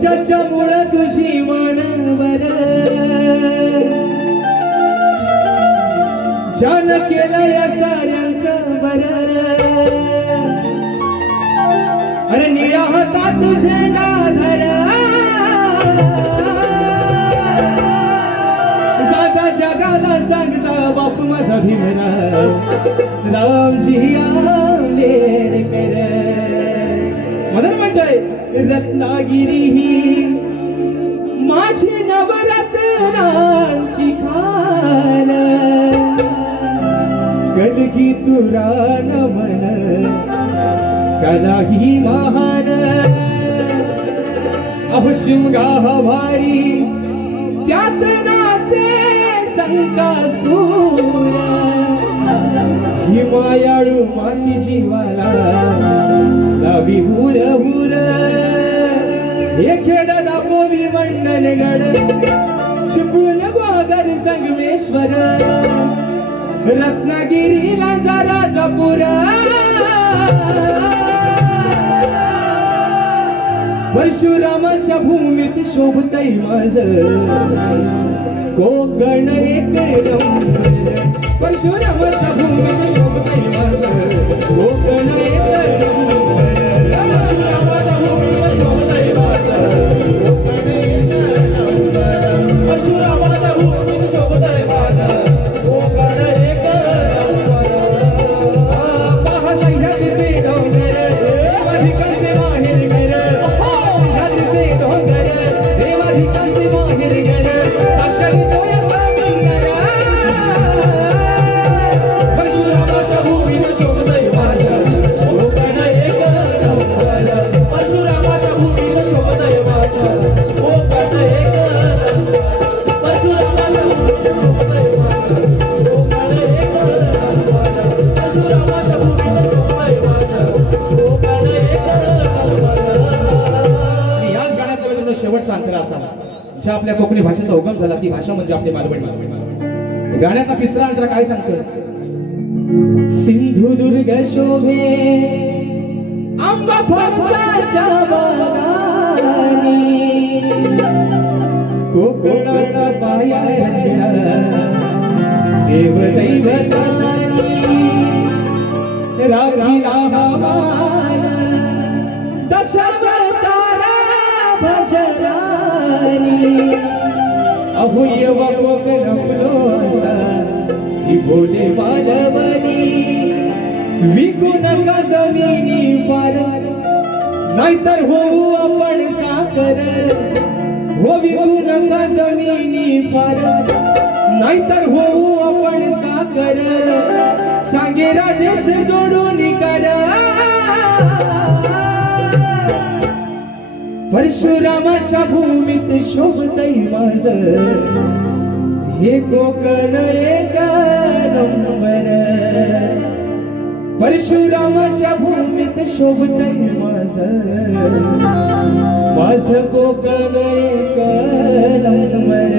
ज्याच्या मुळे तुझी मानवर जान केलं या साऱ्यांचं बरं. अरे निळा होता तुझे नाधर जा जगाला सांग जा बापू माझा भीमरा रामजी आंबेडकर. मदन म्हणतोय रत्नागिरी ही माझी नवरत्नांची खान कलगी तुरा नमन कला ही महान. अहो शिमगा भारी त्यात नाचे संकासूर हिमायाळू माती जीवाला लावी हुर हुर. हे खेड दापोली मंडलगड चिपळूण बागर संगमेश्वर रत्नागिरीला जा राजापूर. परशुरामाच्या भूमीत शोभतय माझं कोकण एक नंबर. परशुरामाच्या भूमीत शोभतय माझं कोकण एक नंबर. परशुरामाच्या भूमीत शोभतय माझं कोकण एक नंबर. परशुरामाच्या भूमीत शोभतय माझं कोकण एक नंबर. पहा सह्याद्रीचे डोंगर देवाधिकांचे माहेर घर. सह्याद्रीचे डोंगर देवाधिकांचे माहेर घर. साक्षात डोळ्याचा मंगर परशुरामाच्या भूमीत शोभतय माझं कोकण एक नंबर. परशुरामाच्या भूमीत शोभतय माझं कोकण एक नंबर. परशुरामाच्या भूमीत शोभतय माझं कोकण एक नंबर. परशुरामाच्या भूमीत शोभतय माझं कोकण एक नंबर. याच गाण्याचा वेळ शेवटचा अंतर असा ज्या आपल्या कोकणी भाषेचा उगम झाला ती भाषा म्हणजे आपली मालवणी. गाण्याचा तिसरा अंतर काय सांगतो. सिंधुदुर्ग शोभे आंबा फणसाच्या बागानी कोकणाचा पायाच्या देव दैवतानी राखीला हवामान दशावतारा भजनानी. अहो येवा कोकण आपलो असा ही बोले मालवणी विकू नका जमिनी फार नाहीतर होऊ आपण चाकर. हो विकू नका जमिनी फार नाहीतर होऊ आपण चाकर. सांगे राजेश जोडून कर परशुरामाच्या भूमीत शोभतय माझं हे कोकण एक नंबर. परशुरामाच्या भूमीत शोभतय माझं कोकण एक नंबर.